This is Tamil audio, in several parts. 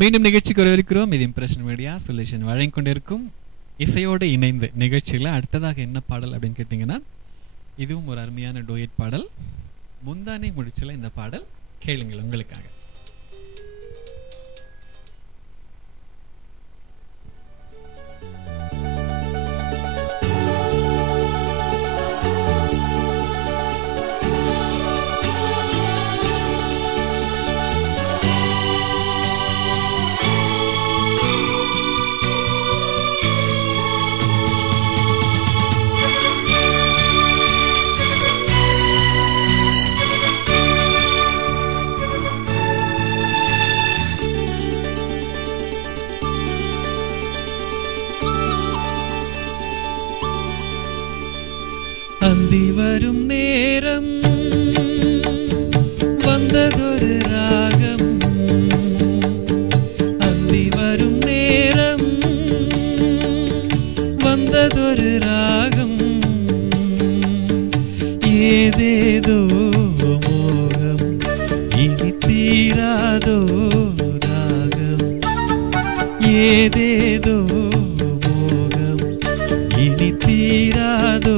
மீண்டும் நிகழ்ச்சிக்கு வரவிருக்கிறோம். இது இம்ப்ரெஷன் மீடியா சொல்யூஷன் வழங்கி கொண்டிருக்கும் இசையோடு இணைந்து நிகழ்ச்சியில் அடுத்ததாக என்ன பாடல் அப்படின்னு கேட்டிங்கன்னா, இதுவும் ஒரு அருமையான டூயட் பாடல். முந்தானை முடிச்சல இந்த பாடல் கேளுங்கள் உங்களுக்காக. அந்தி வரும் நேரம் வந்ததொரு ராகம், அந்தி வரும் நேரம் வந்ததொரு ராகம், ஏதேதோ மோகம் இனி தீராதோ ராகம், ஏதேதோ மோகம் இனி தீராதோ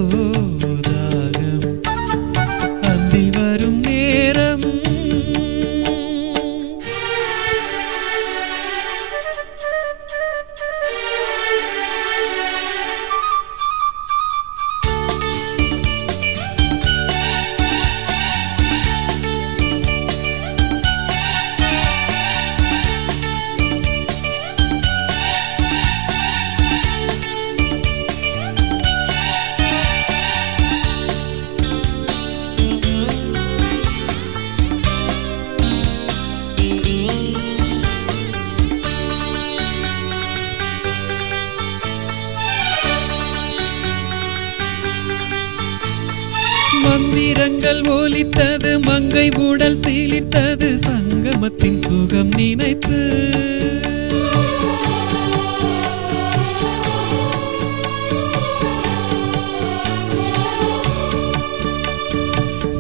மந்திரங்கள் ஒலித்தது, மங்கை ஊடல் சீலித்தது, சங்கமத்தின் சுகம் நினைத்து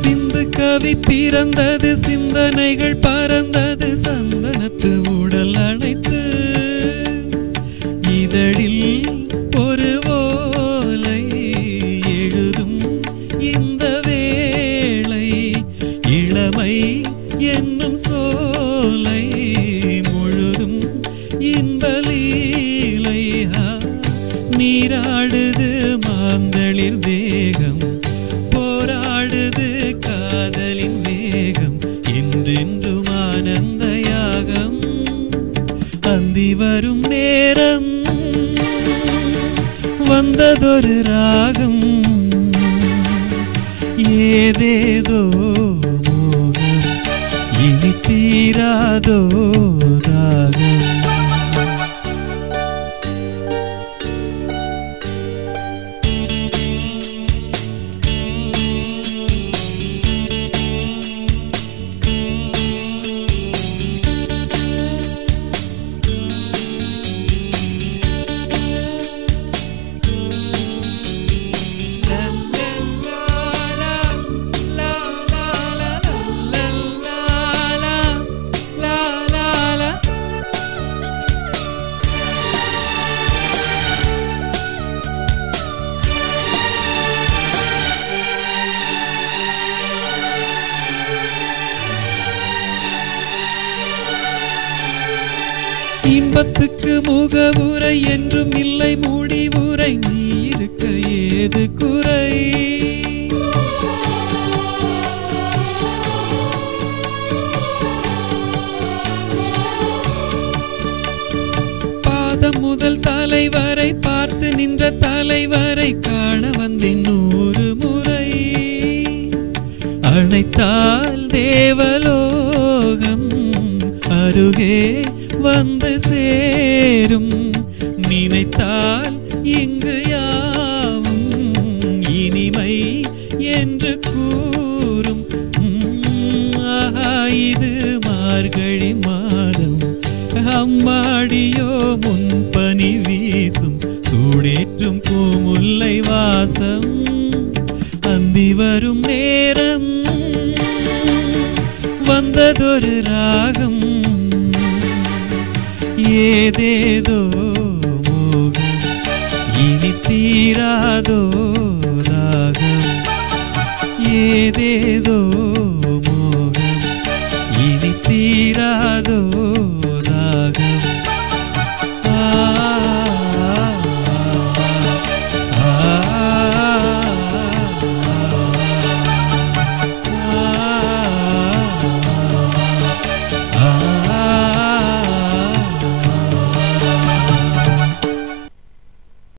சிந்து கவி பிறந்தது, சிந்தனைகள் பறந்தது, சந்தனத்து ஊடல் அணைத்து இதழில் ஒரு ஓலை எழுதும் இந்த வேளை, இளமை என்னும் சோலை முழுதும் இன்பலீலை, நீராடுது மாந்தளிர் தேகம், போராடுது காதலின் வேகம், என்றென்றும் ஆனந்த யாகம். அந்தி வரும் நேரம் வந்ததொரு ராகம், ஏதேதோ மோகம் இனி தீராதோ தாகம். இன்பத்துக்கு முகவுரை என்றும் இல்லை முடிவுரை, நீ இருக்க ஏது குறை, பாதம் முதல் தலைவரை பார்த்து நின்ற தலைவரை காண வந்தேன் 100 முறை, அணைத்தால் தேவலோகம் அருகே வந்து சேரும், நினைத்தால் இங்கு யாவும் இனிமை என்று கூறும். ஆஹா இது மார்கழி மாதம், அம்மாடியோ முன்பனி வீசும், சூடேற்றும் பூமுல்லை வாசம். அந்தி வரும் நேரம் வந்ததொரு ராகம், ஏதேதோ மோகம் இனி தீராதோ தாகம் ஏதேதோ